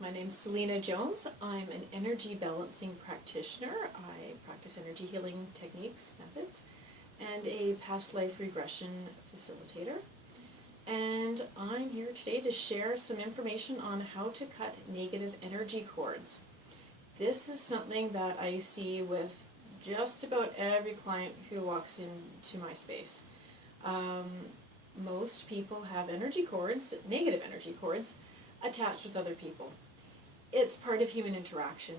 My name's Selena Jones. I'm an energy balancing practitioner. I practice energy healing techniques, methods, and a past life regression facilitator. And I'm here today to share some information on how to cut negative energy cords. This is something that I see with just about every client who walks into my space. Most people have energy cords, negative energy cords, attached with other people. It's part of human interaction,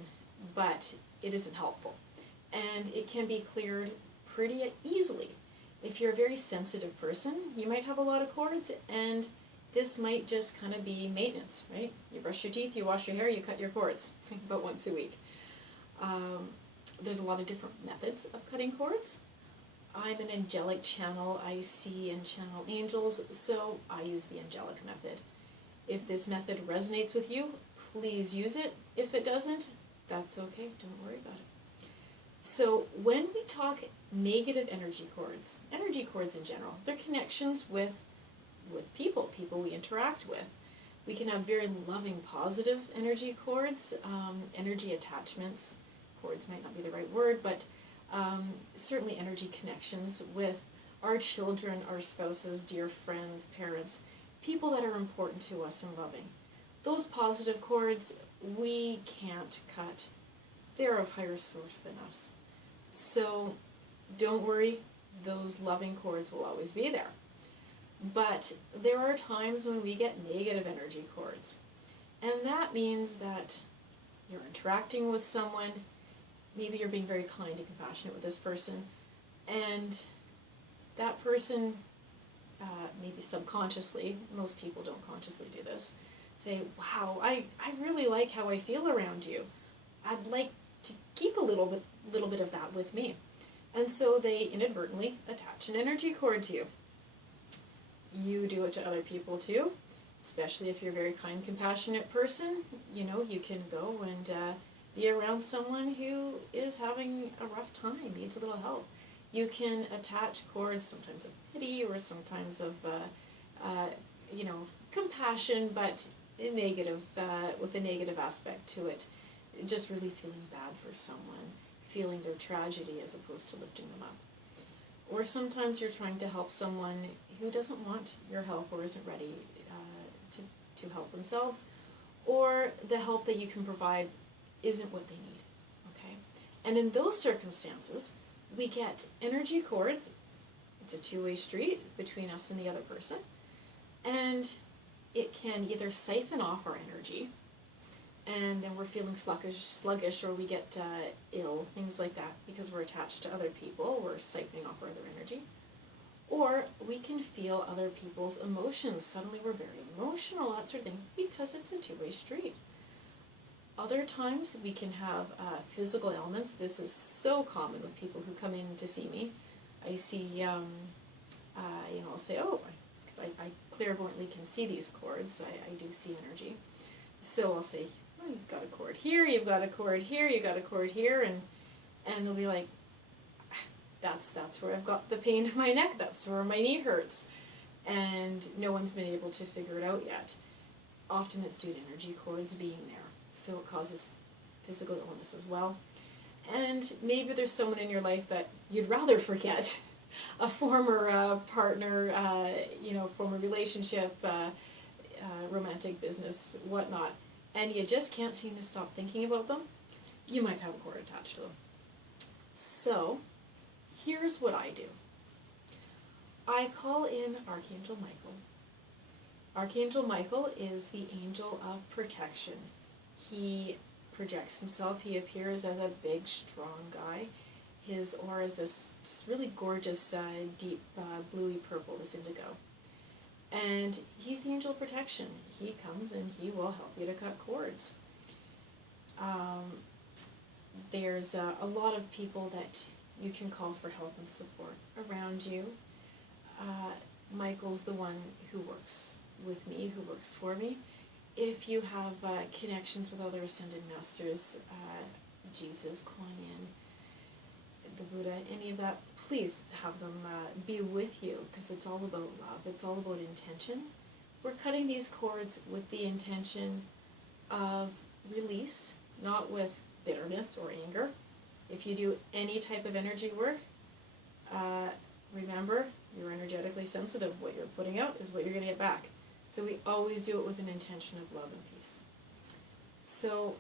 but it isn't helpful. And it can be cleared pretty easily. If you're a very sensitive person, you might have a lot of cords, and this might just kind of be maintenance, right? You brush your teeth, you wash your hair, you cut your cords about once a week. There's a lot of different methods of cutting cords. I'm an angelic channel. I see and channel angels, so I use the angelic method. If this method resonates with you, please use it. If it doesn't, that's okay. Don't worry about it. So when we talk negative energy cords in general, they're connections with people we interact with. We can have very loving, positive energy cords, energy attachments. Cords might not be the right word, but certainly energy connections with our children, our spouses, dear friends, parents, people that are important to us and loving. Those positive cords we can't cut. They're of higher source than us. So don't worry, those loving cords will always be there. But there are times when we get negative energy cords. And that means that you're interacting with someone, maybe you're being very kind and compassionate with this person, and that person, maybe subconsciously, most people don't consciously do this, say, wow, I really like how I feel around you. I'd like to keep a little bit of that with me. And so they inadvertently attach an energy cord to you. You do it to other people too, especially if you're a very kind, compassionate person. You know, you can go and be around someone who is having a rough time, needs a little help. You can attach cords, sometimes of pity or sometimes of, compassion, but negative, with a negative aspect to it. Just really feeling bad for someone, feeling their tragedy as opposed to lifting them up. Or sometimes you're trying to help someone who doesn't want your help or isn't ready to help themselves, or the help that you can provide isn't what they need, okay? And in those circumstances, we get energy cords. It's a two-way street between us and the other person, and it can either siphon off our energy, and then we're feeling sluggish, or we get ill, things like that, because we're attached to other people, we're siphoning off our other energy. Or we can feel other people's emotions. Suddenly we're very emotional, that sort of thing, because it's a two-way street. Other times we can have physical ailments. This is so common with people who come in to see me. I see, I'll say, oh, because I clairvoyantly can see these cords. I do see energy. So I'll say, oh, you've got a cord here, you've got a cord here, you've got a cord here, and they'll be like, that's where I've got the pain in my neck, that's where my knee hurts. And no one's been able to figure it out yet. Often it's due to energy cords being there. So it causes physical illness as well. And maybe there's someone in your life that you'd rather forget, a former partner, former relationship, romantic business, whatnot, and you just can't seem to stop thinking about them. You might have a cord attached to them. So here's what I do. I call in Archangel Michael. Archangel Michael is the angel of protection. He projects himself. He appears as a big, strong guy. His aura is this really gorgeous, deep, bluey purple, this indigo. And he's the angel of protection. He comes and he will help you to cut cords. There's a lot of people that you can call for help and support around you. Michael's the one who works with me, who works for me. If you have connections with other ascended masters, Jesus, Kuan Yin, the Buddha, any of that, please have them be with you, because it's all about love. It's all about intention. We're cutting these cords with the intention of release, not with bitterness or anger. If you do any type of energy work, remember, you're energetically sensitive. What you're putting out is what you're going to get back. So we always do it with an intention of love and peace. So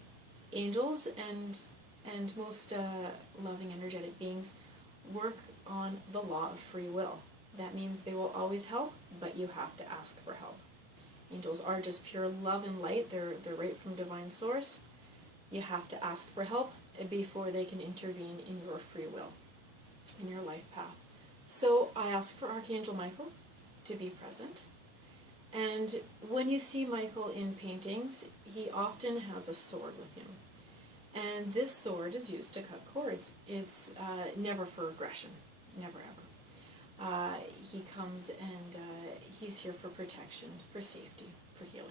angels and most loving energetic beings work on the law of free will. That means they will always help, but you have to ask for help. Angels are just pure love and light. They're right from divine source. You have to ask for help before they can intervene in your free will, in your life path. So I ask for Archangel Michael to be present. And when you see Michael in paintings, he often has a sword with him. And this sword is used to cut cords. It's never for aggression, never ever. He comes and he's here for protection, for safety, for healing.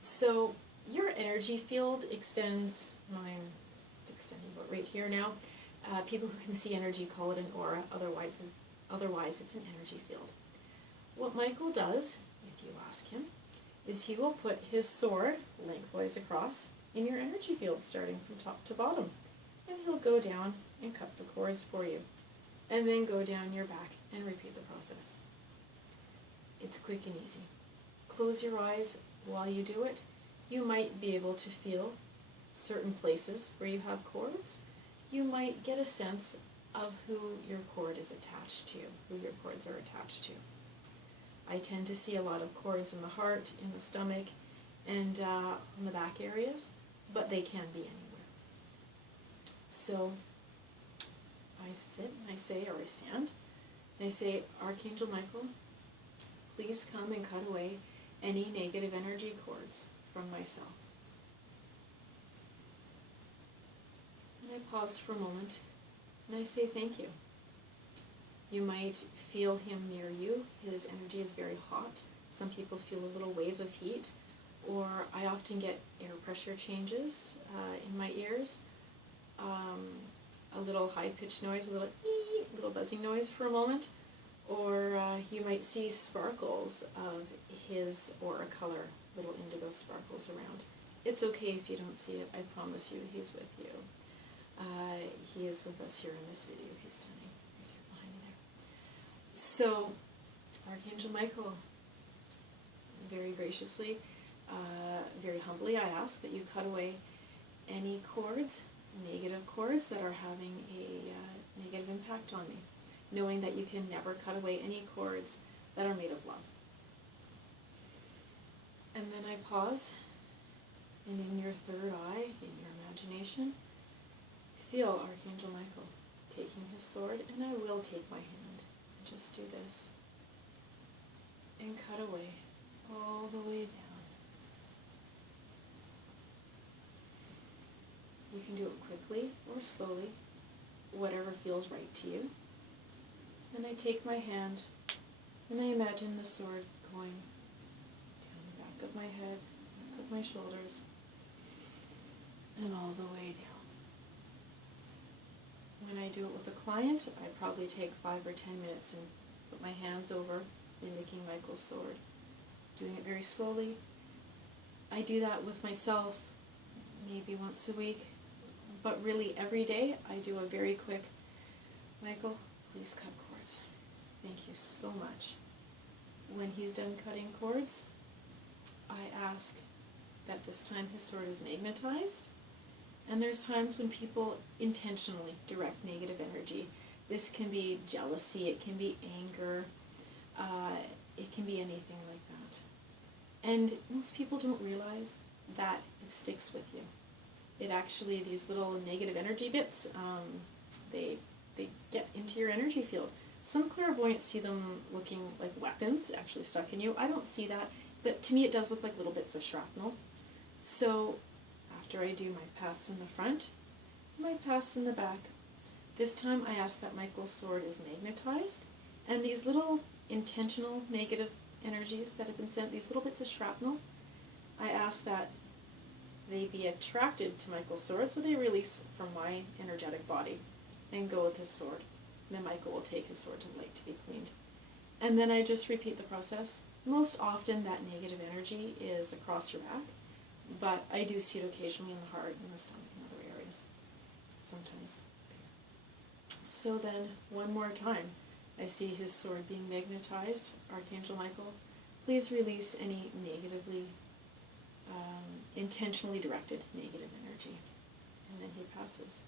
So your energy field extends, I'm extending about right here now. People who can see energy call it an aura, otherwise it's an energy field. What Michael does, if you ask him, is he will put his sword lengthwise across in your energy field, starting from top to bottom. And he'll go down and cut the cords for you. And then go down your back and repeat the process. It's quick and easy. Close your eyes while you do it. You might be able to feel certain places where you have cords. You might get a sense of who your cord is attached to, who your cords are attached to. I tend to see a lot of cords in the heart, in the stomach, and on the back areas, but they can be anywhere. So I sit and I say, or I stand, and I say, Archangel Michael, please come and cut away any negative energy cords from myself. And I pause for a moment, and I say thank you. You might feel him near you. His energy is very hot. Some people feel a little wave of heat, or I often get air pressure changes in my ears. A little high-pitched noise, a little buzzing noise for a moment, or you might see sparkles of his aura color, little indigo sparkles around. It's okay if you don't see it. I promise you, he's with you. He is with us here in this video. He's standing right here behind me there. So, Archangel Michael, very graciously, very humbly, I ask that you cut away any cords, negative cords that are having a negative impact on me, knowing that you can never cut away any cords that are made of love. And then I pause, and in your third eye, in your imagination, feel Archangel Michael taking his sword, and I will take my hand. Just do this. And cut away, all the way down. You can do it quickly or slowly, whatever feels right to you. And I take my hand, and I imagine the sword going down the back of my head, up my shoulders, and all the way down. When I do it with a client, I probably take 5 or 10 minutes and put my hands over, mimicking Michael's sword, doing it very slowly. I do that with myself maybe once a week, but really every day I do a very quick, Michael, please cut cords. Thank you so much. When he's done cutting cords, I ask that this time his sword is magnetized. And there's times when people intentionally direct negative energy. This can be jealousy, it can be anger, it can be anything like that. And most people don't realize that it sticks with you. It actually, these little negative energy bits, they get into your energy field. Some clairvoyants see them looking like weapons actually stuck in you. I don't see that, but to me it does look like little bits of shrapnel. So after I do my paths in the front, my paths in the back, this time I ask that Michael's sword is magnetized, and these little intentional negative energies that have been sent, these little bits of shrapnel, I ask that they be attracted to Michael's sword, so they release from my energetic body and go with his sword. And then Michael will take his sword to the light to be cleaned. And then I just repeat the process. Most often that negative energy is across your back. but I do see it occasionally in the heart and the stomach and other areas sometimes. So then, one more time, I see his sword being magnetized. Archangel Michael, please release any negatively, intentionally directed negative energy. And then he passes.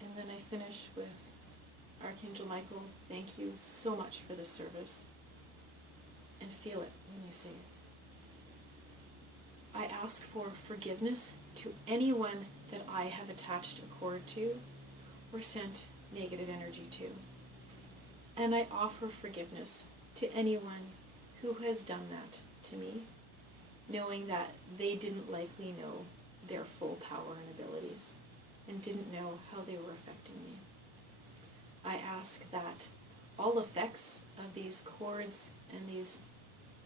And then I finish with Archangel Michael, thank you so much for this service. And feel it when you say it. I ask for forgiveness to anyone that I have attached a cord to or sent negative energy to. And I offer forgiveness to anyone who has done that to me, knowing that they didn't likely know their full power and abilities and didn't know how they were affecting me. I ask that all effects of these cords and these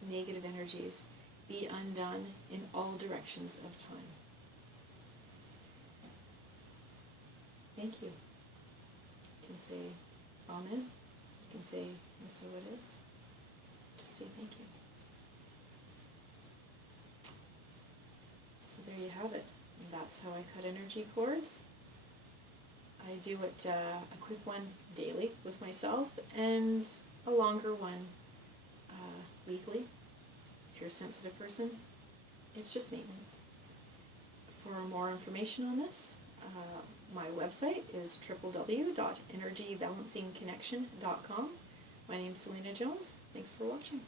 negative energies be undone in all directions of time. Thank you. You can say Amen. You can say, and so it is. Just say thank you. So there you have it. And that's how I cut energy cords. I do it a quick one daily with myself and a longer one weekly. If you're a sensitive person, it's just maintenance. For more information on this, my website is www.energybalancingconnection.com. My name's Selena Jones. Thanks for watching.